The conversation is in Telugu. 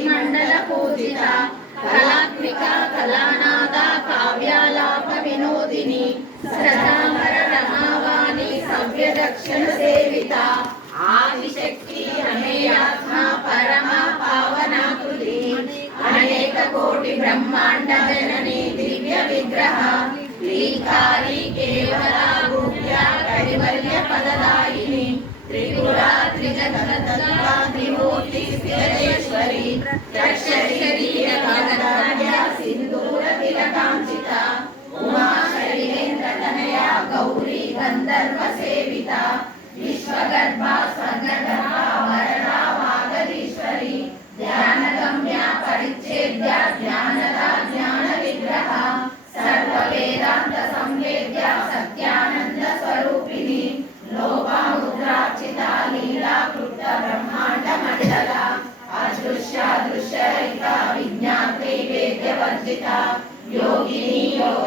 మండల పూజిత కళాత్మిక కళానాద కావ్యాలాప వినోదిని సదామర రమావాణి సవ్య దక్షిణ సేవిత ఆదిశక్తి అమేయాత్మ పరమ పావనాకృతి అనేక కోటి బ్రహ్మాండ జనని దివ్య విగ్రహ శ్రీకారి కేవల గుహ్య కైవల్య పదదాయిని త్రిపుర త్రిజగద్విమూర్తి స్థిరేశ్వరి త్రక్షరీర భగదాన్య సింధూర తిలకాంచిత ఉమా శైలేంద్ర తనయ గౌరీ గంధర్వ సేవిత విశ్వగర్భ స్వర్గగర్భ వరదా వాగదీశ్వరి ధ్యానగమ్య పరిచ్ఛేద్య జ్ఞానద జ్ఞాన విగ్రహ సర్వ వేదాంత సంవేద్య సత్యానంద స్వరూపిణి లోపముద్రార్చిత లీలా కృత బ్రహ్మాండ మండల అదృశ్య దృశ్యరహిత విజ్ఞాతే వేద్య వర్జిత యోగిని యోగ